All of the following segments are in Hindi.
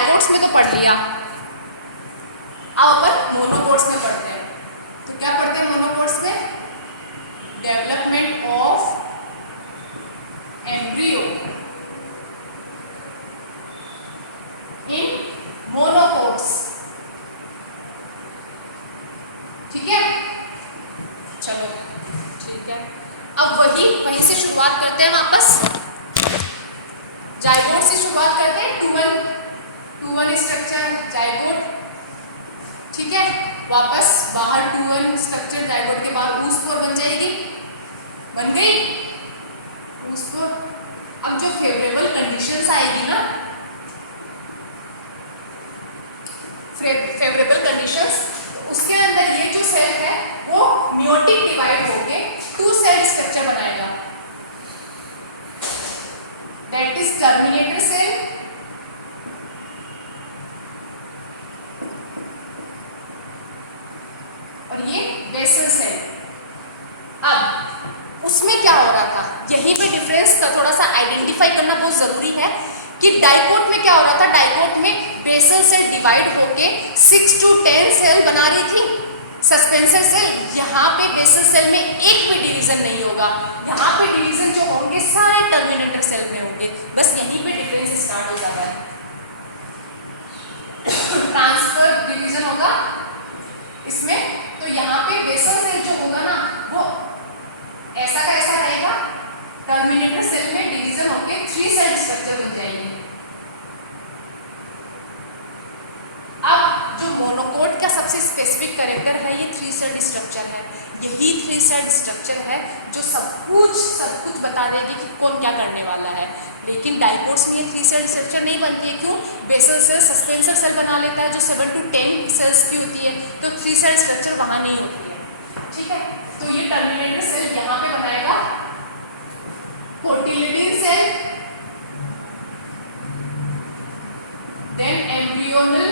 डाइकोट्स में तो पढ़ लिया, अब अपन मोनोकोट्स में पढ़ते हैं। तो क्या पढ़ते हैं मोनोकोट्स में? Development of embryo in monocots. ठीक है, चलो ठीक है। अब वहीं से शुरुआत करते हैं वापस, जाइगोट से शुरुआत करते हैं। टू वन स्ट्रक्चर जाइगोट, ठीक है। वापस बाहर टू वन स्ट्रक्चर जाइगोट के बाद ऊस्पोर बन जाएगी, बन गई ऊस्पोर। अब जो फेवरेबल कंडीशंस आएगी ना, फेवरेबल कंडीशंस, तो उसके अंदर ये जो सेल है वो मियोटिक डिवाइड होके टू सेल स्ट्रक्चर बनाएगा, दैट इज टर्मिनेटर सेल और ये बेसल सेल। अब उसमें क्या हो रहा था, यहीं पे डिफरेंस का थोड़ा सा आइडेंटिफाई करना बहुत जरूरी है कि डाइकोट में क्या हो रहा था, डाइकोट में बेसल सेल डिवाइड होके 6 to 10 सेल बना रही थी सस्पेंसर सेल। यहाँ पे बेसल सेल में एक भी डिवीजन नहीं होगा, यहाँ पे डिवीजन जो होंगे सारे टर्मिनेटर सेल में होंगे, बस यहीं पे डिफरेंस स्टार्ट हो जाता है। ट्रांसफर डिवीजन होगा इसमें, तो यहाँ पे बेसल सेल जो होगा ना वो ऐसा का ऐसा रहेगा, टर्मिनेटर सेल में डिवीजन होके 3 सेल स्ट्रक्चर बन जाएंगे। अब जो मोनोकोट का सबसे स्पेसिफिक कैरेक्टर है ये 3 सेल स्ट्रक्चर है। यही 3 सेल स्ट्रक्चर है जो सब कुछ बता देगी कि कौन क्या करने वाला है। लेकिन डाइकोट्स में ये 3 सेल स्ट्रक्चर नहीं बनती है, क्यों? बेसल सेल सस्पेंसर सेल बना लेता है जो 7 to 10 सेल्स की होती है, तो 3 सेल स्ट्रक्चर वहां नहीं होती है। ठीक है, तो ये टर्मिनेटर सेल यहाँ पे बनाएगा cotyledon cell, then embryonal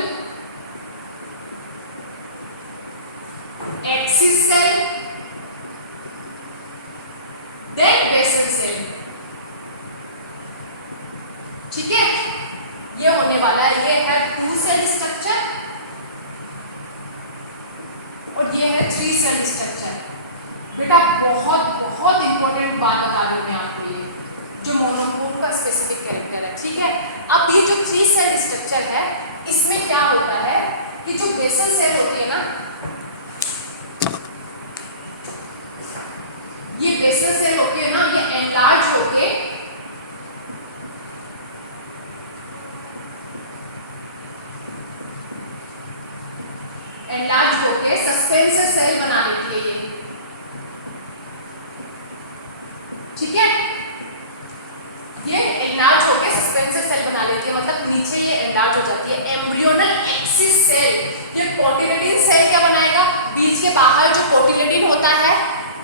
axis cell, then basal cell. ठीक है, ये होने वाला है, ये है 2 सेल स्ट्रक्चर और ये है 3 सेल स्ट्रक्चर। बेटा बहुत इंपॉर्टेंट बात बता रही हूं मैं आपको, ये जो मोनोकोट का स्पेसिफिक कैरेक्टर है। ठीक है, अब ये जो 3 सेल स्ट्रक्चर है इसमें क्या होता है कि जो बेसल सेल होती है ना, ये बेसल सेल होती है ना, ये एनलार्ज होके सस्पेंसर सेल बना लेती है ये। ठीक है, ये एनलार्ज होके सस्पेंसर सेल बना लेती है, मतलब नीचे ये एनलार्ज हो जाती है। एम्ब्रियोनल एक्सिस सेल, ये कोटिलिडीन सेल क्या बनाएगा, बीज के बाहर जो कोटिलिडीन होता है,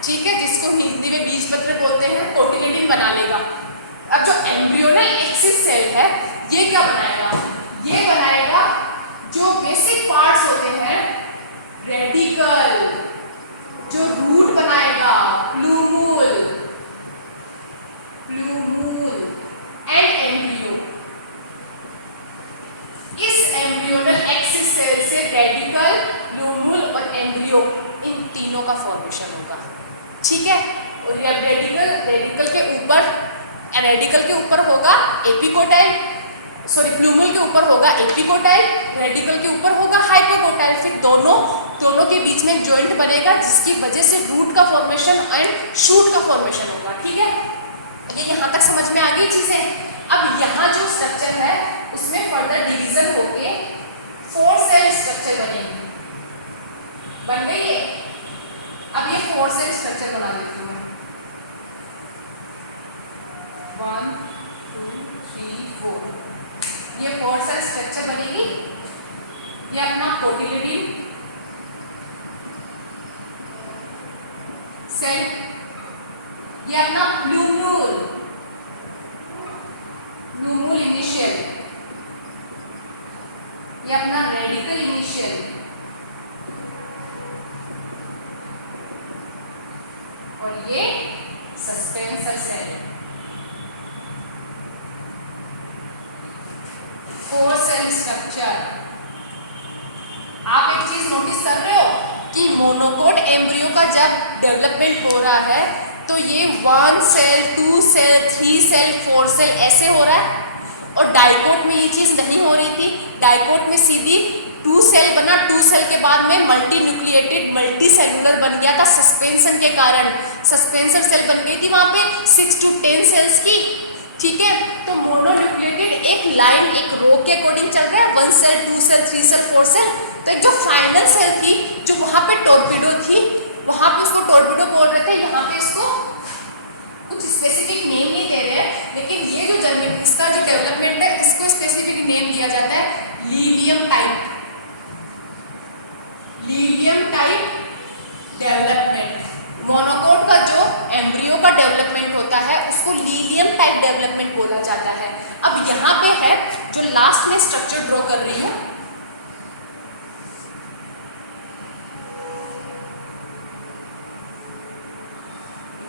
ठीक है, जिसको हिंदी में बीजपत्र बोलते हैं, कोटिलिडीन बना लेगा। अब जो एम्ब्रियोनल एक्सिस सेल है ये क्या बनाएगा, ये बनाएगा जो बेसिक पार्ट्स होते हैं, रेडिकल, जो रूट बनाएगा, प्लूमूल एंड एम्ब्रियो। इस एम्ब्रियोनल एक्सिस सेल से रेडिकल, प्लूमूल और एम्ब्रियो, इन तीनों का फॉर्मेशन होगा। ठीक है, और रेडिकल के ऊपर होगा एपिकोटाइल, सॉरी प्लूमल के ऊपर होगा एपिकोटाइल, रेडिकल के ऊपर होगा हाइपोकोटाइल। फिर दोनों के बीच में जॉइंट बनेगा जिसकी वजह से रूट का फॉर्मेशन एंड शूट का फॉर्मेशन होगा। ठीक है, ये यहाँ तक समझ में आ गई चीजें। अब यहाँ जो स्ट्रक्चर है उसमें फर्दर डिवीजन होके 4 सेल स्ट्रक्चर बनेगी, बन गई है। अब ये 4 सेल स्ट्रक्चर बना लेती हूँ, 1 2 3 4। ये 4 सेल स्ट्रक्चर बनेगी। ये अपना कोटिलिडीन सेल, ये अपना प्लूमूल इनिशियल, ये अपना रेडिकल इनिशियल और ये सस्पेंसर सेल। 4 सेल स्ट्रक्चर हो रहा है तो ये 1 सेल 2 सेल 3 सेल 4 सेल ऐसे हो रहा है, और डाइकोट में ये चीज नहीं हो रही थी। डाइकोट में सीधी 2 सेल बना, 2 सेल के बाद में मल्टी न्यूक्लिएटेड मल्टी सेलुलर बन गया था सस्पेंशन के कारण। सस्पेंसर सेल बन गई थी वहां पे 6 to 10 सेल्स की, ठीक है। तो मोनोन्यूक्लिएटेड एक लाइन एक रो के अकॉर्डिंग चल रहा है, 1 सेल 2 सेल 3 सेल 4 सेल। तो एक जो फाइनल सेल थी जो वहां पे टॉर्पेडो थी, वहां पे उसको टॉर्पेडो बोल रहे थे, यहाँ पे इसको कुछ स्पेसिफिक नेम नहीं दे रहे हैं, लेकिन ये जो इसका जो डेवलपमेंट है इसको स्पेसिफिक नेम दिया जाता है Lilium type, Lilium type development. Monocot का जो एम्ब्रियो का डेवलपमेंट होता है उसको लीलियम टाइप डेवलपमेंट बोला जाता है। अब यहाँ पे है जो लास्ट में स्ट्रक्चर ड्रॉ कर रही हूँ,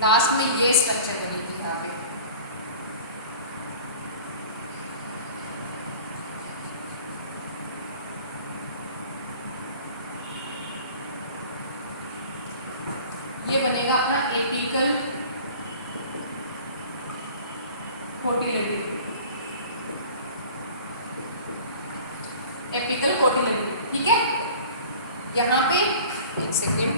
लास्ट में ये स्ट्रक्चर बनेगी यहाँ पे। ये बनेगा अपना एपिकल कोटिलिडन, एपिकल कोटिलिडन, ठीक है। यहाँ पे एक सेकेंड,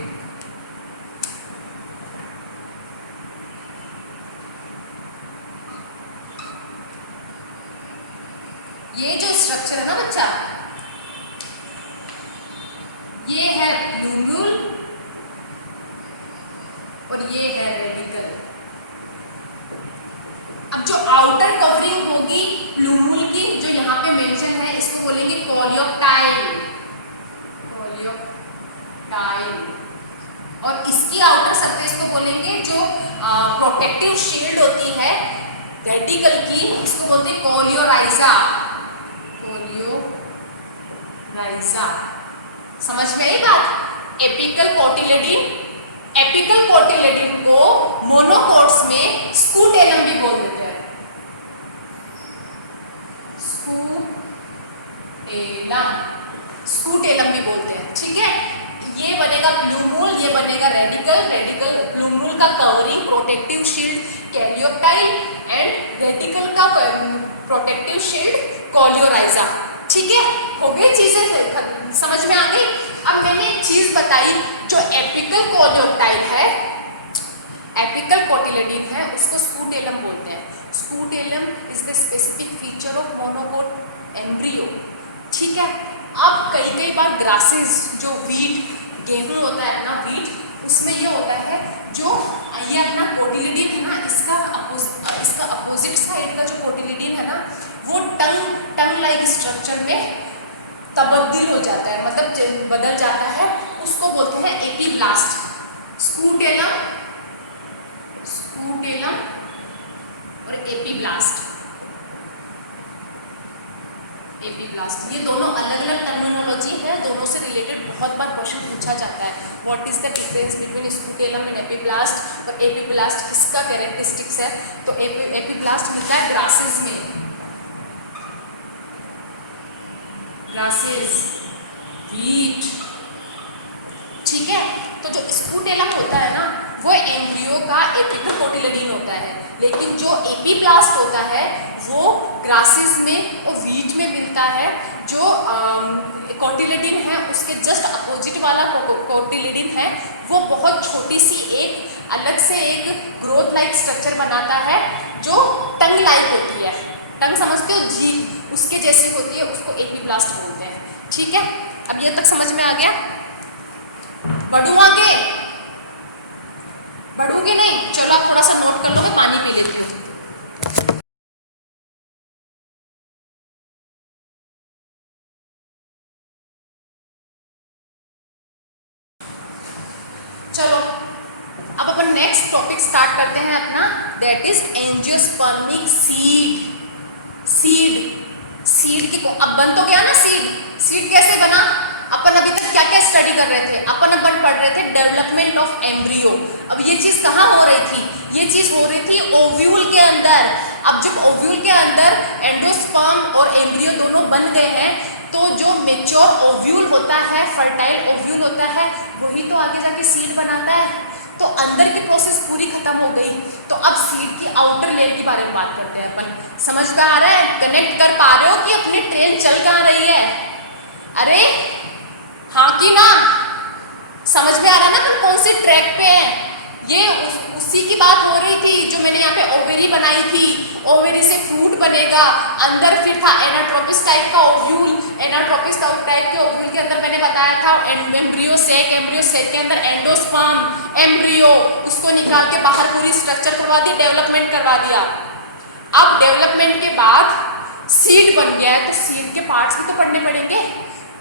ये जो स्ट्रक्चर है ना बच्चा, ये है प्लूम्यूल और ये है रेडिकल। अब जो आउटर कवरिंग होगी प्लूम्यूल की जो यहाँ पे मेंशन है इसको बोलेंगे कोलियोक्टाइल, कोलियोक्टाइल। और इसकी आउटर सरफेस को बोलेंगे जो प्रोटेक्टिव शील्ड होती है रेडिकल की, इसको बोलते हैं कोलियोराइजा, कोलियोराइजा। समझ में आई बात? एपिकल कोटिलिडन, एपिकल कोटिलिडन को मोनोकोट्स में स्कूटेलम भी बोल देते हैं, स्कूटेलम, स्कूटेलम भी बोलते हैं, ठीक है। ये बनेगा प्लूम्यूल, ये बनेगा रेडिकल, रेडिकल प्लूम्यूल का covering protective shield coleoptile and radicle का प्रोटेक्टिव शील्ड कोलियोराइजा, ठीक है। हो गई चीजें समझ में आ गई। अब मैंने एक चीज बताई जो एपिकल कोलियोप्टाइल है, एपिकल कोटिलिडन है, उसको स्कूटेलम बोलते हैं। Scutellum is the specific feature of monocot embryo, ठीक है। अब कई बार ग्रासेस जो वीट गेहूं होता है ना, वीट, उसमें ये होता है जो ये अपना कोटिलिडन है ना, इसका अपोजिट साइड का जो कोटिलिडन है ना वो टंग लाइक स्ट्रक्चर में तब्दील हो जाता है, मतलब बदल जाता है, उसको बोलते हैं एपीब्लास्ट। स्कूटेलम, स्कूटेलम और एपीब्लास्ट, एपीब्लास्ट, ये दोनों अलग अलग टर्मिनोलॉजी है, दोनों से रिलेटेड बहुत बार क्वेश्चन पूछा जाता है। What is the difference between scutellum and epiblast, और एपीब्लास्ट किसका कैरेक्टरिस्टिक्स है? तो एपीब्लास्ट मिलता है ग्रासेस में, ग्रासेस, वीट, ठीक है। तो जो स्कूटेलम होता है ना वो एम्ब्रियो का एपिकल कोटिलिडन होता है, लेकिन जो एपीब्लास्ट होता है वो ग्रासेस में और वीट में मिलता है। जो कोटिलिडन है उसके जस्ट अपोजिट वाला कोटिलिडन है वो बहुत छोटी सी एक अलग से एक ग्रोथ लाइक स्ट्रक्चर बनाता है जो टंग लाइक होती है, टंग समझते हो, झील उसके जैसी होती है, उसको एपीब्लास्ट बोलते हैं, ठीक है। अब ये तक समझ में आ गया? बढ़ू आगे, बढ़ूंगे नहीं? चलो आप थोड़ा सा नोट कर लो, मैं पानी पी लेती हूँ। चलो अब अपन नेक्स्ट टॉपिक स्टार्ट करते हैं अपना, that is angiospermic seed. Seed की अब बन तो गया ना सीड कैसे बना? अपन अभी तक क्या क्या स्टडी कर रहे थे? अपन पढ़ रहे थे डेवलपमेंट ऑफ एम्ब्रियो। अब ये चीज कहाँ हो रही थी? ये चीज हो रही थी ओव्यूल के अंदर। अब जब ओव्यूल के अंदर एंडोस्पर्म और एम्ब्रियो दोनों बन गए हैं तो जो मेच्योर ओव्यूल होता है, फर्टाइल ओव्यूल होता है, वही तो आगे जाके सीड बनाता है। तो अंदर की प्रोसेस पूरी खत्म हो गई। तो अब सीड की आउटर लेयर के बारे में बात करते हैं अपन। समझ में आ रहा है, कनेक्ट कर पा रहे हो कि अपनी ट्रेन चल कहाँ रही है? अरे हाँ कि ना? समझ में आ रहा ना तुम कौन सी ट्रैक पे है? ये उसी की बात हो रही थी जो मैंने यहाँ पे ओवेरी बनाई थी। ओवेरी से फ्रूट बनेगा, अंदर फिर था एनाट्रोपिस टाइप का ओव्यूल, एनाट्रोपिस टाइप के ओव्यूल के अंदर मैंने बताया था एम्ब्रियो सेक के अंदर एंडोस्पर्म एम्ब्रियो, उसको निकाल के बाहर पूरी स्ट्रक्चर करवा दी, डेवलपमेंट करवा दिया। अब डेवलपमेंट के बाद सीड बन गया है, तो सीड के पार्ट्स भी तो पढ़ने पड़ेंगे।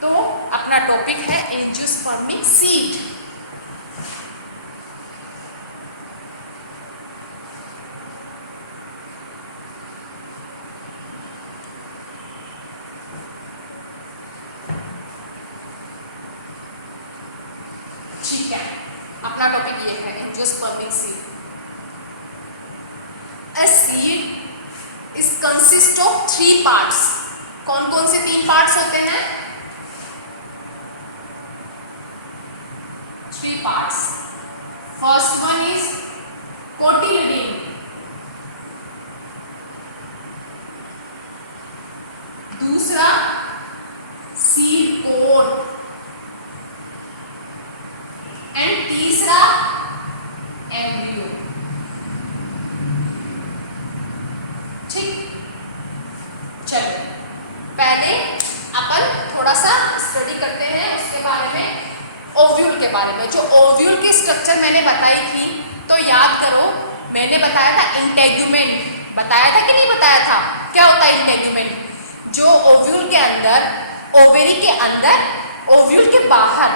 तो अपना टॉपिक है एंजियोस्पर्मिक सीड। ठीक है, अपना टॉपिक ये है angiospermic seed. A seed is consist of 3 parts। कौन कौन से 3 पार्ट्स होते हैं? 3 parts। First one is cotyledon, दूसरा सीड कोट, एंड तीसरा एम्ब्रियो। ठीक, चलो पहले अपन थोड़ा सा स्टडी करते हैं उसके बारे में, ओव्यूल के बारे में। जो ओव्यूल की स्ट्रक्चर मैंने बताई थी, तो याद करो मैंने बताया था इंटेगुमेंट, बताया था कि नहीं बताया था? क्या होता है इंटेगुमेंट? जो ओव्यूल के अंदर, ओवेरी के अंदर, ओव्यूल के बाहर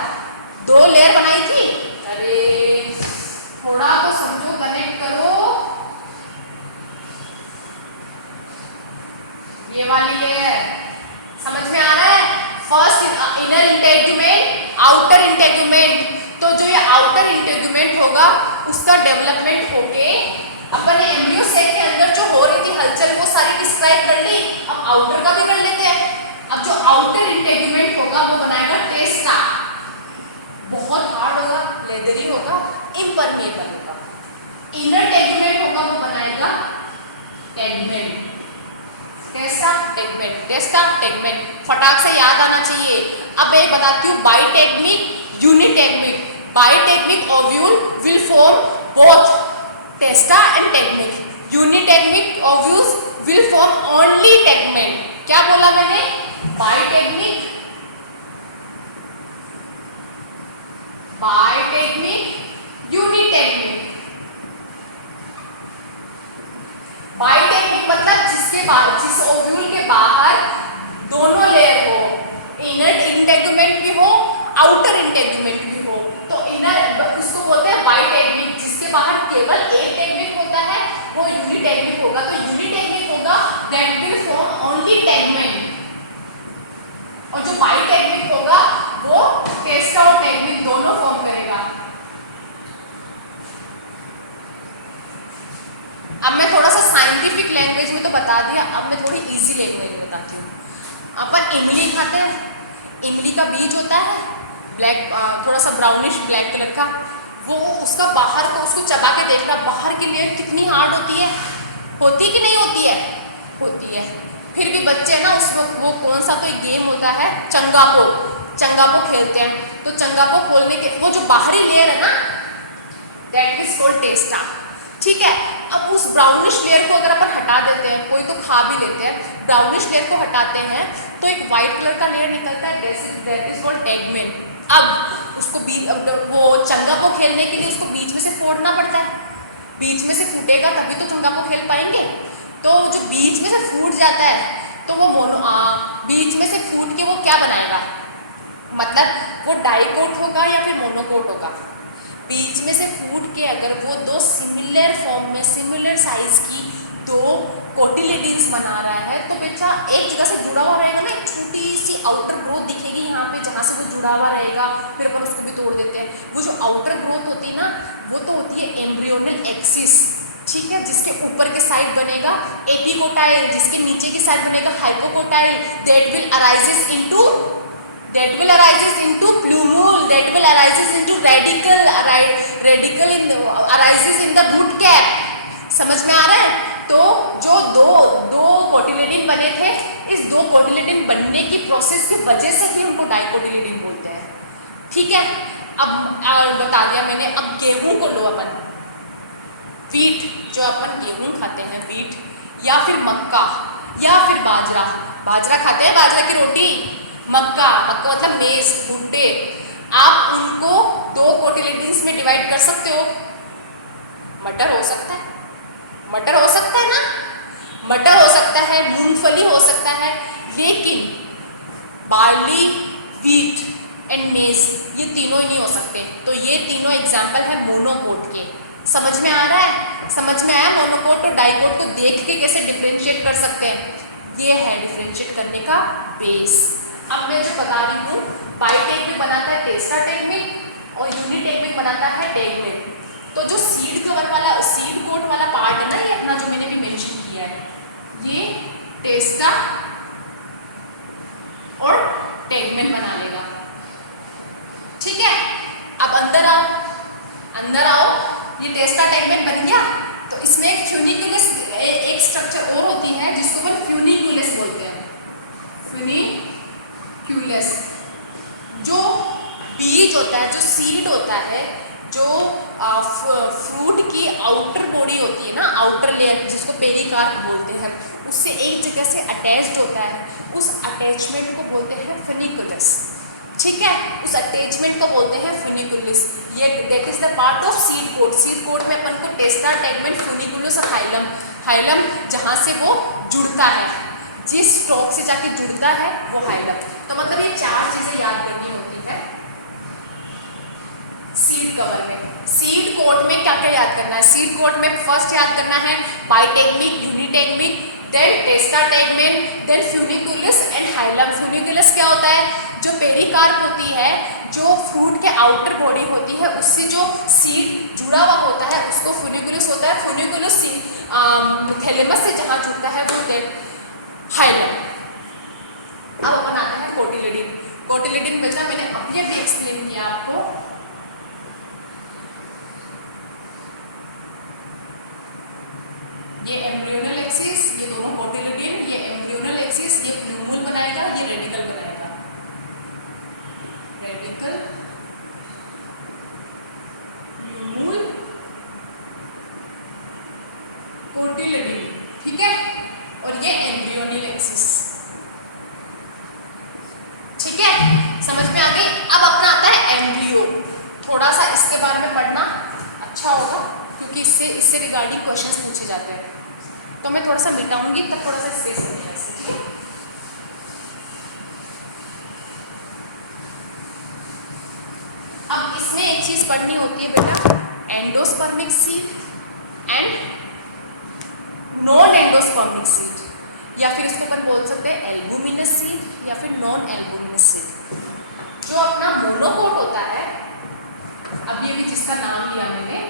2 लेयर बनाई थी। अरे थोड़ा तो समझो, कनेक्ट करो। ये वाली लेयर समझ में आ रहा है? First inner integument, outer integument. तो जो ये आउटर इंटेगुमेंट होगा उसका डेवलपमेंट होके अपन एम्ब्रियो सेक के अंदर जो हो रही थी हलचल वो सारी डिस्क्राइब कर ली। अब आउटर का भी कर लेते हैं। अब जो आउटर इंटेगुमेंट होगा वो बनाएगा टेस्टा, बहुत हार्ड होगा, लेदरी होगा, इम्परमेबल होगा। इनर टेगुमेंट होगा वो बनाएगा tegmen, testa tegmen, testa tegmen, फटाक से याद आना चाहिए। अब एक बताती हूँ, bitegmic, unitegmic. Bitegmic ovule will form both testa and tegmen. Unitegmic ovules will form only tegmen. क्या बोला मैंने? Bitegmic, bitegmic, unitegmic. बाइटेगमिक मतलब जिसके बाहर, जिस ओव्यूल के बाहर दोनों लेयर हो, इनर इंटेगुमेंट भी हो, आउटर इंटेगुमेंट भी हो। तो इनर उसको बोलते हैं बाइटेगमिक। जिसके बाहर केवल एक टेगमेंट होता है वो यूनिटेगमिक होगा। तो यूनिटेगमिक होगा that will form only tegmen, और जो बाइटेगमिक होगा वो टेस्टा और टेगमिक दोनों फॉर्म करेगा। अब मैं थोड़ा सा साइंटिफिक लैंग्वेज में तो बता दिया, अब मैं थोड़ी इजी लैंग्वेज में बताती हूँ। अपन इमली खाते हैं, इमली का बीज होता है ब्लैक, थोड़ा सा ब्राउनिश ब्लैक कलर का, वो उसका बाहर को उसको चबा के देखना, बाहर की लेयर कितनी हार्ड होती है, होती कि नहीं होती है? होती है। फिर भी बच्चे ना उसमें वो कौन सा कोई गेम होता है चंगापो, चंगापो खेलते हैं। तो चंगापो खोलने के वो जो बाहरी लेयर है ना, दैट इज कॉल्ड टेस्टा। ठीक है, अब उस ब्राउनिश लेयर को अगर अपन हटा देते हैं, कोई तो खा भी लेते हैं, ब्राउनिश लेयर को हटाते हैं तो एक व्हाइट कलर का लेयर निकलता है, दैट इज कॉल्ड टेगमेंट। अब उसको वो चंगापो खेलने के लिए उसको बीच में से फोड़ना पड़ता है, बीच में से फूटेगा तभी तो चंगापो खेल पाएंगे। तो जो बीच में से फूट जाता है तो वो बीच में से फूट के वो क्या बनाएगा, मतलब वो डाइकोट होगा या फिर मोनोकोट होगा। बीच में से फूट के अगर वो 2 सिमिलर फॉर्म में, सिमिलर साइज की 2 कोटिलेडन्स बना रहा है तो बेचा एक जगह से जुड़ा हुआ रहेगा ना, एक छोटी सी आउटर ग्रोथ दिखेगी यहाँ पे जहाँ से वो जुड़ा हुआ रहेगा, फिर अपन उसको भी तोड़ देते हैं। वो जो आउटर ग्रोथ होती है ना, वो तो होती है एम्ब्रियोनल एक्सिस, ठीक है, जिसके ऊपर के साइड बनेगा एपिकोटाइल, जिसके नीचे की साइड बनेगा hypocotyl, that will arises into that will arises into plumule, that will arises into radical, radical in arises in the root cap. समझ में आ रहा है? तो जो दो कोटिलिडीन बने थे, इस दो कोटिलिडीन बनने की प्रोसेस की वजह से भी उनको डाइकोटिलिडीन बोलते हैं। ठीक है, अब बता दिया मैंने। अब गेहूं को लो अपन, वीट, जो अपन गेहूं खाते हैं, वीट या फिर मक्का या फिर बाजरा, बाजरा खाते हैं, बाजरा की रोटी, मक्का, मक्का मतलब मेज, भुट्टे, आप उनको दो कोटिलिडीन्स में डिवाइड कर सकते हो। मटर हो सकता है, मटर हो सकता है ना, मटर हो सकता है, मूंगफली हो सकता है, लेकिन बार्ली, वीट एंड मेज ये तीनों ही नहीं हो सकते। तो ये तीनों एग्जाम्पल है मोनोकोट के। समझ में आ रहा है? समझ में आया? मोनोकोट और डाइकोट को देख के कैसे डिफरेंशिएट कर सकते हैं, ये है डिफरेंशिएट करने का बेस। अब मैं जो बता रही हूँ, बाइटेक्मिक बनाता है टेस्टा टेक्निक और यूनिटेक्मिक बनाता है टेक्निक। तो जो सीड कवर वाला, सीड कोट वाला पार्ट है ना, ये अपना जो मैंने भी मेंशन किया है, ये टेस्टा और टेगमेन बना लेगा। ठीक है, अब अंदर आओ, अंदर आओ। ये टेस्टा टेगमेन बन गया, तो इसमें एक फ्यूनिकुलस, एक स्ट्रक्चर और होती है जिसको हम फ्यूनिकुलस बोलते हैं। फ्यूनिकुलस जो बीज होता है, जो सीड होता है, जो फ्रूट की आउटर बॉडी होती है ना, आउटर लेयर जिसको पेरिकार्प बोलते हैं, उससे एक जगह से अटैच्ड होता है, उस अटैचमेंट को बोलते हैं फ्यूनिकुलस। ठीक है, उस अटैचमेंट को बोलते हैं फ्यूनिकुलस। ये that is the part of seed coat. Seed coat में अपन को टेस्टा, टेगमेन, फ्यूनिकुलस और हाइलम, हाइलम जहाँ से वो जुड़ता है, जिस स्टॉक से जाके जुड़ता है वो हाइलम। तो मतलब ये चार चीजें याद करनी होती है सीड कवर में। सीड कोट में क्या क्या याद करना है? सीड कोट में फर्स्ट याद करना है bitegmic, unitegmic, then testa tegmen, then funiculus and hilum. Funiculus क्या होता है? जो पेरिकार्प होती है, जो फ्रूट के आउटर बॉडी होती है, उससे जो सीड जुड़ा हुआ होता है उसको फ्यूनिकुलस होता है। फ्यूनिकुलस थैलेमस से जहाँ जुड़ता है वो देन हाइलम। अब अपन आता है कोटिलिडीन। कोटिलिडीन बचा, मैंने अभी अभी एक्सप्लेन किया आपको। ये एम्ब्रियोनल एक्सिस, ये दोनों कोटिलिडीन, ये एम्ब्रियोनल एक्सिस, ये प्लूमल बनाएगा, ये रेडिकल बनाएगा, रेडिकल, प्लूमल, कोटिलिडीन। ठीक है, और ये एम्ब्रियोनल एक्सिस। ठीक है, समझ में आ गई? अब अपना आता है एम्ब्रियो। थोड़ा सा इसके बारे में पढ़ना अच्छा होगा, क्योंकि इससे रिगार्डिंग क्वेश्चंस पूछे जाते हैं। तो मैं थोड़ा सा मिटाऊंगी, तब थोड़ा सा स्पेस मिलेगा इससे। अब इसमें एक चीज पढ़नी होती है बेटा, endospermic seed and non endospermic seed, या फिर इसको अपन बोल सकते हैं एल्बुमिनस सीड या फिर नॉन एल्बुमिनस सीड। जो अपना मोनोकोट होता है, अब ये भी जिसका नाम लिया मैंने,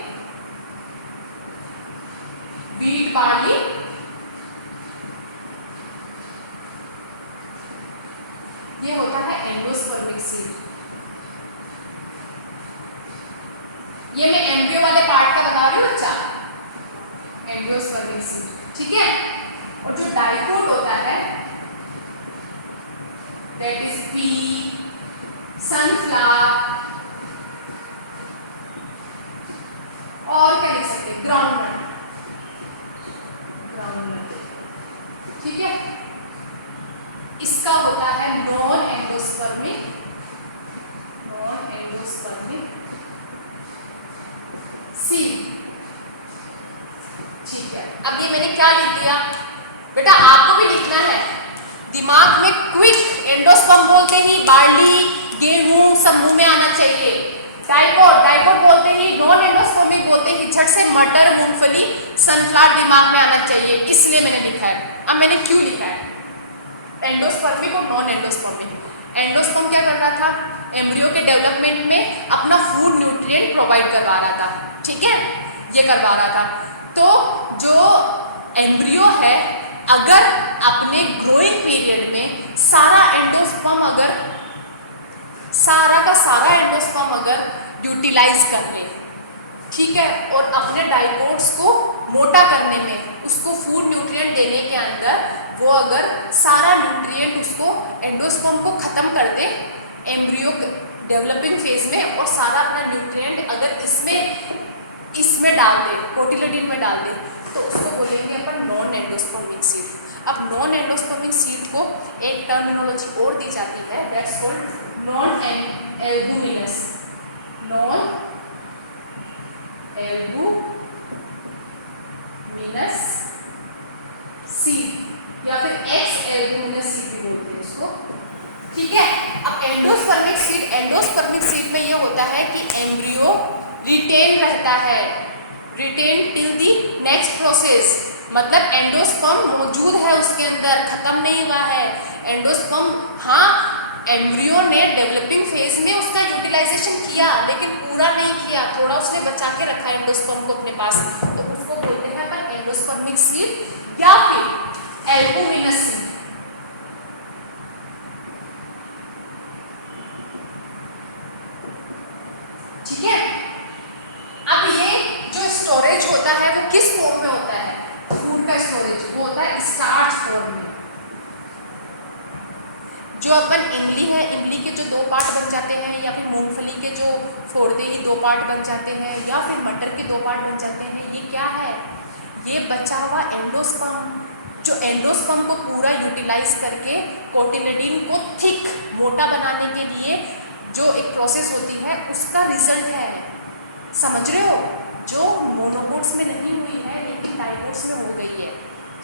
वीट, बार्ली, ये होता है एंडोस्पर्मिक सीड। ये मैं एम्ब्रियो वाले पार्ट का बता रही हूँ बच्चा, एंडोस्पर्मिक सीड। ठीक है, और जो डाइकोट होता है दैट इज पी, सनफ्लावर, और क्या लिख सकते हैं, ग्राउंडनट, ग्राउंडनट। ठीक है, इसका होता है non endospermic, non endospermic seed. ठीक है, अब ये मैंने क्या लिख दिया बेटा, आपको भी लिखना है दिमाग में क्विक। एंडोस्पर्म बोलते ही बार्ली, गेहूं सब मुंह में आना चाहिए। डाइकोट, डाइकोट बोलते ही, नॉन एंडोस्पर्मिक बोलते ही झट से मटर, मूंगफली, सनफ्लावर दिमाग में आना चाहिए, इसलिए मैंने लिखा है। अब मैंने क्यों लिखा है एंडोस्पर्मिक और नॉन एंडोस्पर्मिक? एंडोस्पर्म क्या कर रहा था? एम्ब्रियो के डेवलपमेंट में अपना फूड न्यूट्रिएंट प्रोवाइड करवा रहा था। ठीक है, ये करवा रहा था। तो जो एम्ब्रियो है, अगर अपने ग्रोइंग पीरियड में सारा एंडोस्पर्म अगर यूटिलाइज करने, ठीक है, और अपने डाइकोट्स को मोटा करने में, उसको फूड न्यूट्रिएंट देने के अंदर वो अगर सारा न्यूट्रिएंट उसको एंडोस्पर्म को खत्म कर दे एम्ब्रियो डेवलपिंग फेज में, और सारा अपना न्यूट्रिएंट अगर इसमें डाल दे, कोटिलिडन में डाल दे, तो उसको बोलेंगे अपन नॉन एंडोस्पर्मिक सीड। अब नॉन एंडोस्पर्मिक सीड को एक टर्मिनोलॉजी और दी जाती है, that's called non albuminous, non albuminous seed या फिर एक्स एल्बुमिनस सीड भी बोलते हैं इसको, ठीक है। अब एंडोस्पर्मिक सीड में ये होता है कि एम्ब्रियो रिटेन रहता है, retain till the next process, मतलब एंडोस्पर्म मौजूद है उसके अंदर, खत्म नहीं हुआ है एंडोस्पर्म। हाँ, एम्ब्रियो ने डेवलपिंग फेज में उसका यूटिलाइजेशन किया, लेकिन पूरा नहीं किया, थोड़ा उसने बचा के रखा एंडोस्पर्म को अपने पास, तो उसको बोलते हैं अपन एंडोस्पर्मिक सीड या फिर एल्बुमिनस सीड। ठीक है। अब ये जो स्टोरेज होता है वो किस फॉर्म में होता है, फूड का स्टोरेज वो होता है स्टार्च फॉर्म में। जो अपन इमली है, इमली के जो दो पार्ट बन जाते हैं, या फिर मूंगफली के जो फोड़ते ही दो पार्ट बन जाते हैं, या फिर मटर के दो पार्ट बन जाते हैं, ये क्या है, ये बचा हुआ एंडोस्पर्म, जो एंडोस्पर्म को पूरा यूटिलाइज करके कोटिलिडन को थिक मोटा बनाने के लिए जो एक प्रोसेस होती है उसका रिजल्ट है। समझ रहे हो, जो मोनोकोट्स में नहीं हुई है लेकिन डाइकोट्स में हो गई है,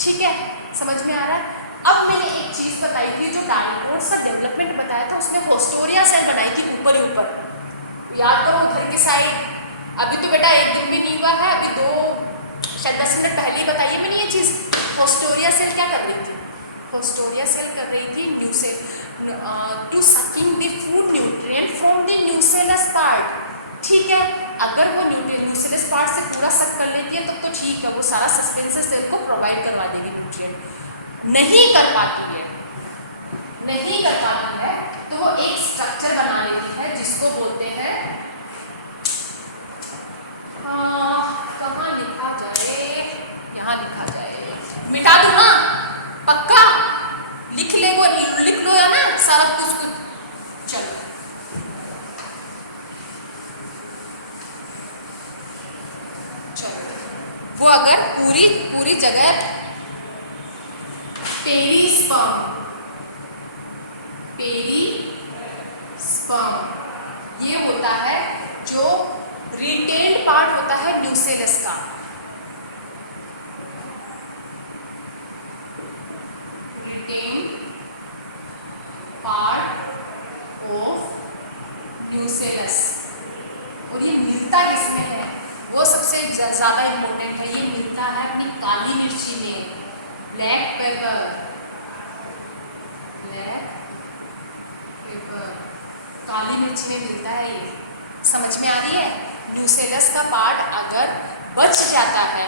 ठीक है, समझ में आ रहा है। अब मैंने एक चीज बताई थी, जो डाइकोट्स का डेवलपमेंट बताया था उसमें पोस्टोरिया सेल बनाई थी ऊपर ही ऊपर, याद करो उधर के साइड। अभी तो बेटा एक दिन भी नहीं हुआ है, अभी शायद 10 मिनट पहले ही बताइए मैंने ये चीज। पोस्टोरिया सेल क्या कर रही थी, पोस्टोरिया सेल कर रही थी nucellus to sucking the food nutrient from the nucellus part, ठीक है। अगर वो न्यूसेलस पार्ट से पूरा सक कर लेती है तो ठीक है, वो सारा सस्पेंसर सेल को प्रोवाइड करवा देगी न्यूट्रिएंट। नहीं कर पाती है, नहीं कर पाती है तो वो एक स्ट्रक्चर बना लेती है जिसको बोलते हैं, कहाँ लिखा जाए, यहाँ लिखा जाए, मिटा दूँ ना, पक्का लिख ले, वो लिख लो या ना सारा कुछ। चलो वो अगर पूरी जगह पेरिस्पर्म, ये होता है जो रिटेन्ड पार्ट होता है न्यूसेलस का, रिटेन्ड पार्ट ऑफ न्यूसेलस। और ये मिलता किसमें है, वो सबसे ज़्यादा इम्पोर्टेंट है, ये मिलता है अपनी काली मिर्ची में, ब्लैक पेपर, काली मिर्च में मिलता है ये। समझ में आ रही है, न्यूसेलस का पार्ट अगर बच जाता है,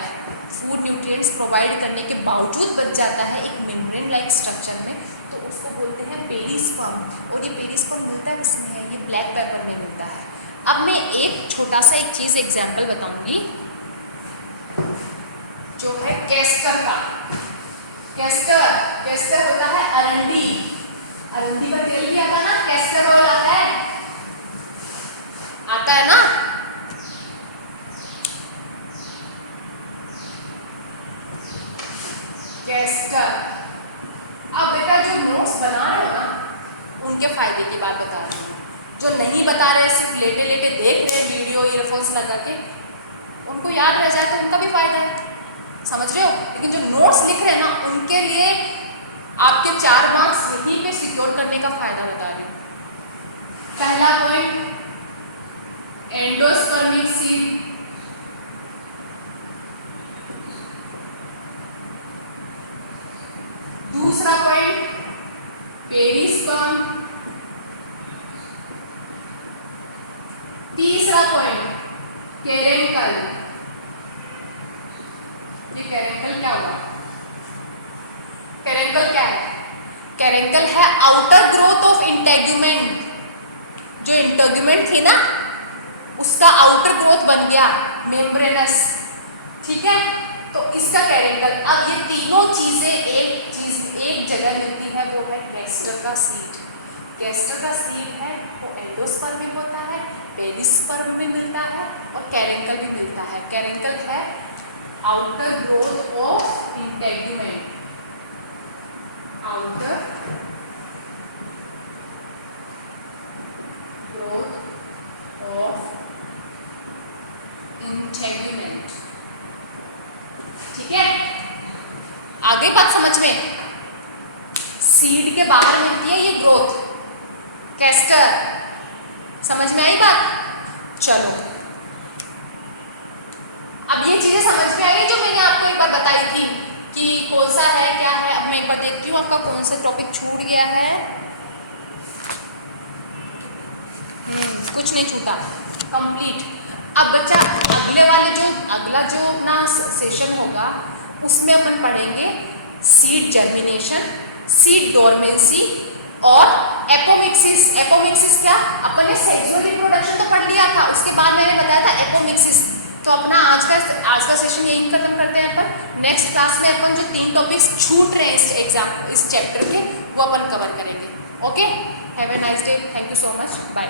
फूड न्यूट्रिएंट्स प्रोवाइड करने के बावजूद बच जाता है एक मेम्ब्रेन लाइक स्ट्रक्चर में, तो उसको बोलते हैं पेरिस्पर्म। और ये पेरिस्पर्म मिलता है किसमें है, ये ब्लैक पेपर में मिलता है। अब मैं एक छोटा सा एक चीज एग्जाम्पल बताऊंगी, जो है कैस्टर का। कैस्टर होता है अरंडी, अरंडी का तेल भी आता है ना, कैस्टर ऑयल आता है ना। कैस्टर। अब बेटा जो नोट्स बना रहे हो ना, उनके फायदे की बात बता रही हूँ, जो नहीं बता रहे, सिर्फ लेटे लेटे देख रहे वीडियो ईयरफोन्स लगा के, उनको याद रह जाए तो उनका भी फायदा है, समझ रहे हो। लेकिन जो नोट्स लिख रहे हैं ना, उनके लिए आपके 4 मार्क्स यहीं पे सिक्योर करने का फायदा बता रहे हो। पहला पॉइंट एंडोस्पर्मिक सीड, दूसरा पॉइंट पेरिस्पर्म, तीसरा पॉइंट कैरेंकल। ये कैरेंकल क्या होगा, कैरेंकल क्या है, कैरेंकल है आउटर ग्रोथ ऑफ इंटेगुमेंट, जो इंटेगुमेंट थी ना मेम्ब्रेनस, ठीक है। तो इसका कैरेक्टर, अब ये तीनों चीजें एक जगह मिलती है, वो है कैस्टर का सीड। कैस्टर का सीड है वो एंडोस्पर्म में होता है, पेरिस्पर्म में मिलता है और कैरेंकल भी मिलता है। कैरेंकल है outer growth of integument, outer growth of integument, ठीक है। आगे बात समझ में, सीड के बाहर मिलती है ये ग्रोथ, कैस्टर, समझ में आई बात? चलो, अब ये चीजें समझ में आ गई जो मैंने आपको एक बार बताई थी कि कौन सा है क्या है। अब मैं एक बार देखती हूँ आपका कौन सा टॉपिक छूट गया है। कुछ नहीं छूटा, कंप्लीट। अब बच्चा अगला जो ना सेशन होगा उसमें अपन पढ़ेंगे सीड जर्मिनेशन, सीड डोरमेंसी और एपोमिक्सिस। एपोमिक्सिस क्या, अपन ने सेक्सुअल रिप्रोडक्शन तो पढ़ लिया था, उसके बाद मैंने बताया था एपोमिक्सिस। तो अपना आज का सेशन यही खत्म करते हैं अपन। नेक्स्ट क्लास में अपन जो 3 टॉपिक्स छूट रहे हैं इस चैप्टर के, वो अपन कवर करेंगे। Okay, have a nice day, thank you so much, bye.